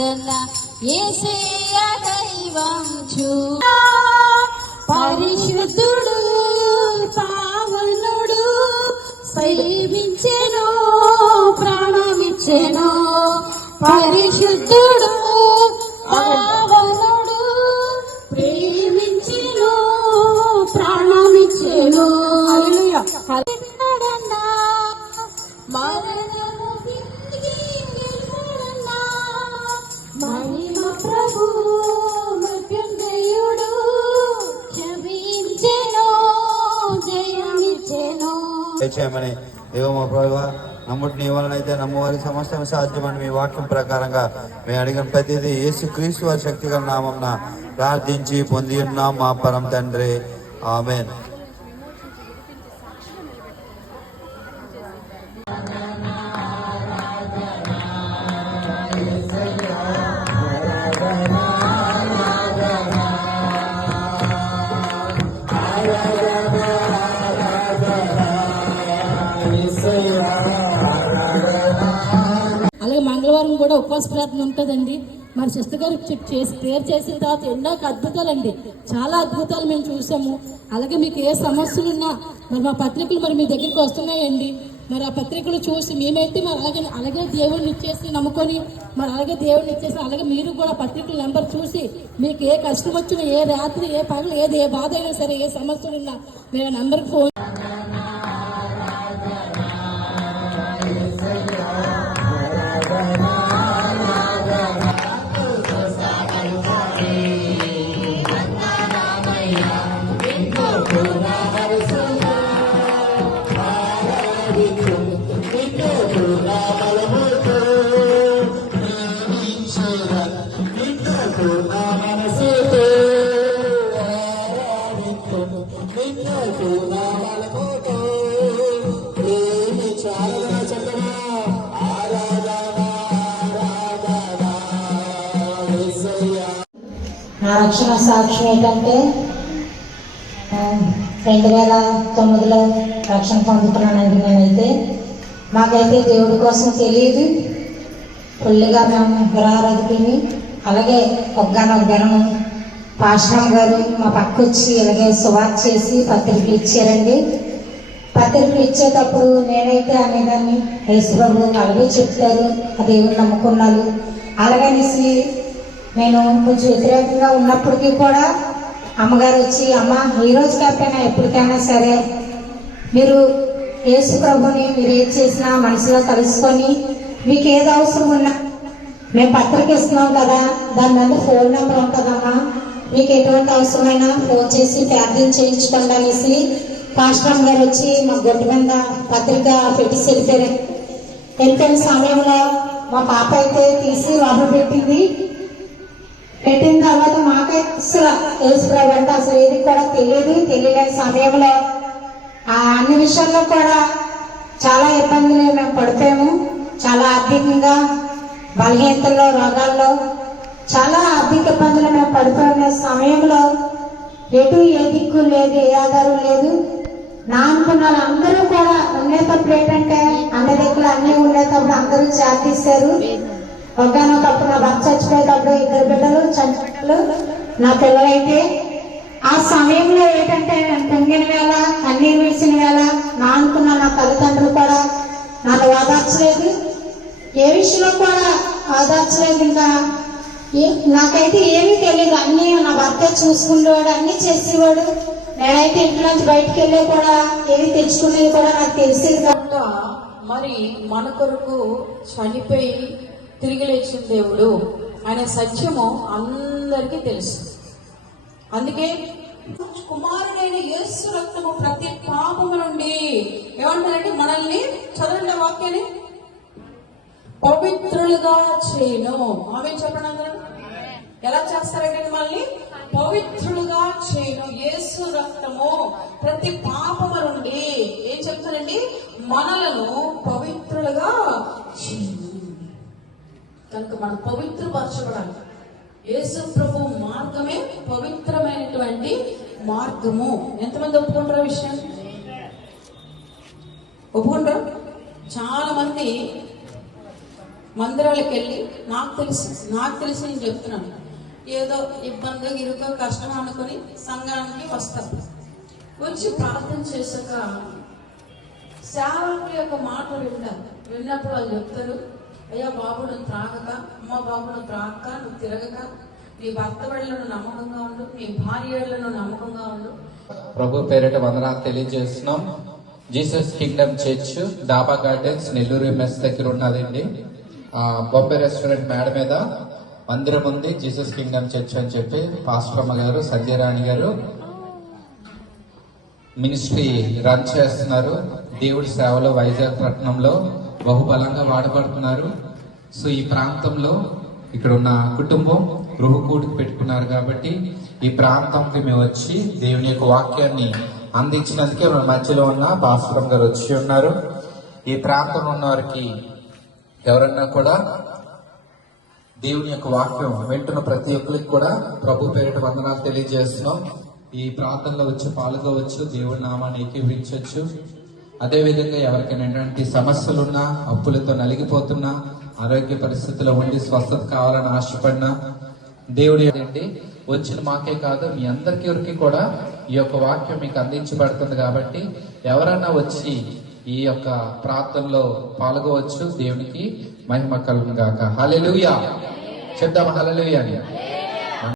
పేరన్న యేసయ్య దైవం పరిశుద్ధుడు పావనుడు ప్రేమించెను ప్రాణమిచ్చెను పరిశుద్ధుడు పావనుడు ప్రేమించెను ప్రాణమిచ్చెను మరణము మహిమ ప్రభు మృత్యుంజయుడు క్షమించెను జయమిచ్చెను. చేయమని దేవ మా ప్రభువా, నమ్ముటి నీ వలనైతే నమ్మవారి సమస్తం సాధ్యమని మీ వాక్యం ప్రకారంగా మేము అడిగిన ప్రతిదీ యేసుక్రీస్తు వారి శక్తిగల నామమున ప్రార్థించి పొంది ఉన్నాం మా పరమ తండ్రి. ఆమేన్. అలాగే మంగళవారం కూడా ఉపవాస ప్రార్థన ఉంటుందండి. మరి సిస్టర్ గారు ప్రేయర్ చేసిన తర్వాత ఎన్నో అద్భుతాలండి, చాలా అద్భుతాలు మేము చూసాము. అలాగే మీకు ఏ సమస్యలు ఉన్నా మరి మా పత్రికలు మరి మీ దగ్గరికి వస్తున్నాయండి. మరి ఆ పత్రికలు చూసి మేమైతే మరి అలాగే దేవుడిని ఇచ్చేసి నమ్ముకొని మరి అలాగే దేవుడిని ఇచ్చేసి అలాగే మీరు కూడా పత్రికల నెంబర్ చూసి మీకు ఏ కష్టం వచ్చినా, ఏ రాత్రి ఏ పగలు ఏది ఏ బాధ అయినా సరే, ఏ సమస్యలు ఉన్నా మీరు ఆ నెంబర్కి ఫోన్ నా రక్షణ సాక్ష్యం ఏంటంటే 2009లో రక్షణ పొందుతున్నానండి. నేనైతే మాకైతే దేవుడి కోసం తెలియదు. ఫుల్గా మేము విరారాధికుని. అలాగే ఒక్కగానొక్క దినము పాస్టర్ గారు మా పక్క వచ్చి ఇలాగే సువార్త చేసి పత్రికలు ఇచ్చారండి. పత్రికలు ఇచ్చేటప్పుడు నేనైతే అనేదాన్ని యేసుబాబు అలాగే చెప్తారు, ఆ దేవుని నమ్ముకున్నాను అలాగనేసి నేను కొంచెం వ్యతిరేకంగా ఉన్నప్పటికీ కూడా అమ్మగారు వచ్చి, అమ్మ ఈరోజు కాకపోయినా ఎప్పటికైనా సరే మీరు యేసు ప్రభుని మీరు ఏది చేసినా మనసులో కలుసుకొని మీకు ఏది అవసరం ఉన్నా మేము పత్రిక ఇస్తున్నాం కదా, దాని మీద ఫోన్ నెంబర్ ఉంటుందమ్మా, మీకు ఎటువంటి అవసరమైనా ఫోన్ చేసి ప్రార్థన చేయించుకోండి అనేసి పాస్టర్ గారు వచ్చి మా గొడ్డు మీద పత్రిక పెట్టేసి వెళ్ళిపోయిన సమయంలో మా పాప అయితే తీసి లోపల పెట్టిన తర్వాత మాకైతే అసలు యేసుప్రభు అంటే అసలు ఏది కూడా తెలియలేని సమయంలో అన్ని విషయాల్లో కూడా చాలా ఇబ్బందులు మేము పడిపోయాము. చాలా ఆర్థికంగా బలహీనతల్లో, రోగాల్లో చాలా ఆర్థిక ఇబ్బందులు మేము పడిపోయిన సమయంలో ఎటు ఏ దిక్కు లేదు, ఏ ఆధారం లేదు. నా అనుకున్న అందరూ కూడా ఉండేటప్పుడు ఏంటంటే అన్ని దిక్కులు అన్నీ ఉండేటప్పుడు అందరూ చేర్తీశారు. ఒకనొకప్పుడు నా భర్త చచ్చిపోయేటప్పుడు 2 బిడ్డలు చనిపోయారు. నా పిల్లలైతే ఆ సమయంలో ఏంటంటే నేను పొంగిన వేళ, కన్నీరు విడిచిన వేళ నా అనుకున్న నా తల్లిదండ్రులు కూడా నన్ను ఓదార్చలేదు, ఏ విషయంలో కూడా ఓదార్చలేదు. ఇంకా నాకైతే ఏమీ తెలియదు. అన్నీ నా భర్త చూసుకునేవాడు, అన్నీ చేసేవాడు. నేనైతే ఇంట్లోంచి బయటకు వెళ్ళి కూడా ఏమి తెచ్చుకునేది కూడా నాకు తెలిసేది కాక మరి మన కొరకు చనిపోయి తిరిగి లేచిన దేవుడు ఆయన సత్యము అందరికీ తెలుసు. అందుకే కుమారుడైన యేసు రక్తము ప్రతి పాపము నుండి ఏమంటారంటే మనల్ని చదవండి వాక్యాన్ని పవిత్రులుగా చేయను. ఆమె చెప్పండి అందరూ. ఎలా చేస్తారంటే మనల్ని పవిత్రులుగా చేయను. యేసు రక్తము ప్రతి పాపము నుండి ఏం చెప్తారండి, మనలను పవిత్రులుగా చేయను. కనుక మనం పవిత్రపరచబడాలి. యేసు ప్రభు మార్గమే పవిత్రమైనటువంటి మార్గము. ఎంతమంది ఒప్పుకుంటారు విషయం? ఒప్పుకుంటారు. చాలా మంది మందిరాలకు వెళ్ళి నాకు తెలిసి నేను చెప్తున్నాను, ఏదో ఇబ్బంది ఇరుక కష్టం అనుకుని సంఘానికి వస్తారు. వచ్చి ప్రార్థన చేశాక సేవకుల యొక్క మాట విన్నప్పుడు వాళ్ళు చెప్తారు, అయ్యా బాబు నువ్వు త్రాగక, అమ్మ బాబు నువ్వు త్రాగక, నువ్వు తిరగక, నీ భర్త వాళ్ళను నమ్మకంగా ఉండు, నీ భార్య వాళ్ళను నమ్మకంగా ఉండు. ప్రభు పేరిట వందనాలు తెలియజేస్తున్నాం. జీసస్ కింగ్డమ్ చర్చ్ డాబా గార్డెన్స్ నెల్లూరు ఎంఎస్ దగ్గర ఉన్నదండి. బొంబే రెస్టారెంట్ మేడ మీద మందిరం ఉంది, జీసస్ కింగ్డమ్ చర్చ్ అని చెప్పి పాస్టర్ అమ్మ గారు సంజయ్ రాణి గారు మినిస్ట్రీ రన్ చేస్తున్నారు. దేవుడి సేవలో వైజాగ్ పట్టణంలో బహుబలంగా వాడబడుతున్నారు. సో ఈ ప్రాంతంలో ఇక్కడ ఉన్న కుటుంబం గృహకూటికి పెట్టుకున్నారు కాబట్టి ఈ ప్రాంతంకి మేము వచ్చి దేవుని యొక్క వాక్యాన్ని అందించినందుకే మన మధ్యలో ఉన్న భాస్కరం గారు వచ్చి ఉన్నారు. ఈ ప్రాంతంలో ఉన్న వారికి ఎవరన్నా కూడా దేవుని యొక్క వాక్యం వింటున్న ప్రతి ఒక్కరికి కూడా ప్రభు పేరిట వందనాలు తెలియజేస్తున్నాం. ఈ ప్రాంతంలో వచ్చి పాల్గొవచ్చు, దేవుడి నామాన్ని ఏకీవించవచ్చు. అదేవిధంగా ఎవరికైనా ఎటువంటి సమస్యలున్నా, అప్పులతో నలిగిపోతున్నా, ఆరోగ్య పరిస్థితుల్లో ఉండి స్వస్థత కావాలని ఆశపడినా దేవుడు ఏంటంటే వచ్చిన మాకే కాదు మీ అందరికీ కూడా ఈ యొక్క వాక్యం మీకు అందించబడుతుంది. కాబట్టి ఎవరన్నా వచ్చి ఈ యొక్క ప్రార్థనలో పాల్గొవచ్చు. దేవునికి మహిమ కలుగును గాక. హల్లెలూయా చెప్దాం, హల్లెలూయా అని.